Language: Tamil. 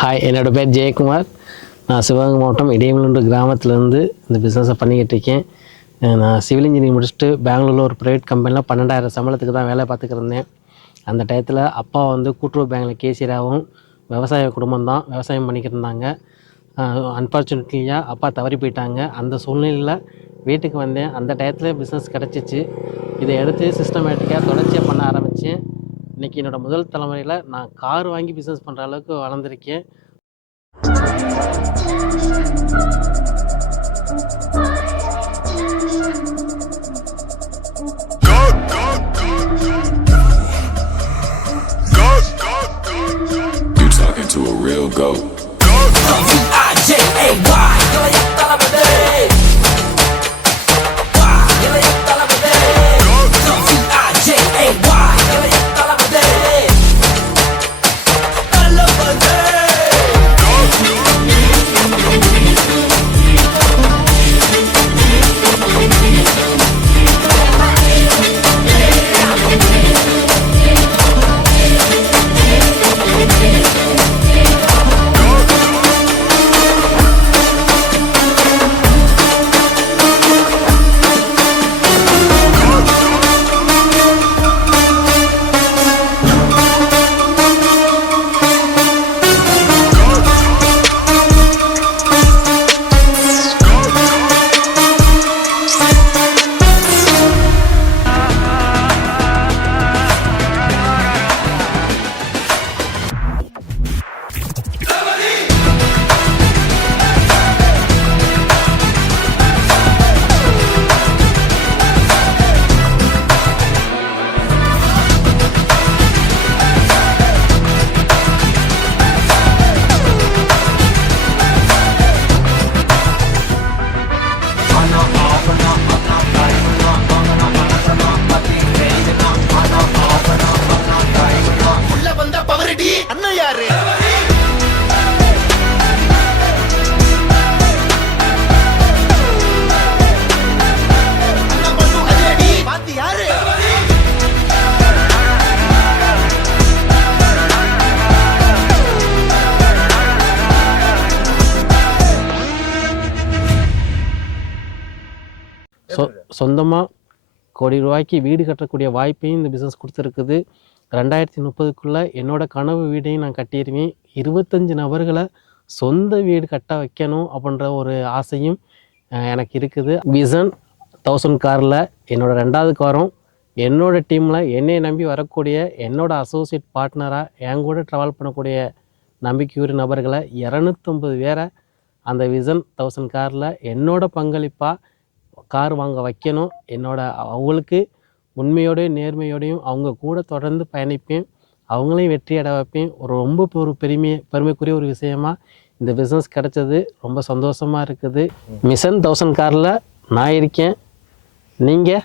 ஹாய், என்னோடய பேர் ஜெயக்குமார். நான் சிவகங்கை மாவட்டம் இடையமலூர் கிராமத்துலேருந்து இந்த பிஸ்னஸை பண்ணிக்கிட்டு இருக்கேன். நான் சிவில் இன்ஜினியரிங் முடிச்சுட்டு பெங்களூரில் ஒரு ப்ரைவேட் கம்பெனியில் 12,000 சம்பளத்துக்கு தான் வேலை பார்த்துக்கிருந்தேன். அந்த டயத்தில் அப்பா கூட்டுறவு பேங்கில் கேஷியராகவும் விவசாய குடும்பம் தான் விவசாயம் பண்ணிக்கிட்டு இருந்தாங்க. அன்ஃபார்ச்சுனேட்லியாக அப்பா தவறி போயிட்டாங்க. அந்த சூழ்நிலையில் வீட்டுக்கு வந்தேன். அந்த டயத்தில் பிஸ்னஸ் கிடச்சிச்சு. இதை எடுத்து சிஸ்டமேட்டிக்காக தொடர்ச்சியாக பண்ண ஆரம்பித்தேன். இன்றைக்கி என்னோடய முதல் தலைமுறையில் நான் கார் வாங்கி பிஸ்னஸ் பண்ணுற அளவுக்கு வளர்ந்துருக்கேன். You talking to a real goat. சொந்தமாக கோடி ரூபாய்க்கு வீடு கட்டக்கூடிய வாய்ப்பையும் இந்த பிஸ்னஸ் கொடுத்துருக்குது. 2030க்குள்ளே என்னோடய கனவு வீடையும் நான் கட்டிடுவேன். 25 நபர்களை சொந்த வீடு கட்ட வைக்கணும் அப்படின்ற ஒரு ஆசையும் எனக்கு இருக்குது. விசன் 1000 காரில் என்னோடய 2வது காரும் என்னோடய டீமில் என்னை நம்பி வரக்கூடிய என்னோடய அசோசியேட் பார்ட்னராக என் கூட ட்ராவல் பண்ணக்கூடிய நம்பிக்கையுரிய நபர்களை 250 பேரை அந்த விசன் 1000 காரில் என்னோட பங்களிப்பாக கார் வாங்க வைக்கணும். அவங்களுக்கு உண்மையோடையும் நேர்மையோடையும் அவங்க கூட தொடர்ந்து பயணிப்பேன். அவங்களையும் வெற்றி அடைய வைப்பேன். ரொம்ப ஒரு பெருமைக்குரிய ஒரு விஷயமா இந்த பிஸ்னஸ் கிடச்சது ரொம்ப சந்தோஷமாக இருக்குது. மிஷன் 1000 காரில் நான் இருக்கேன். நீங்கள்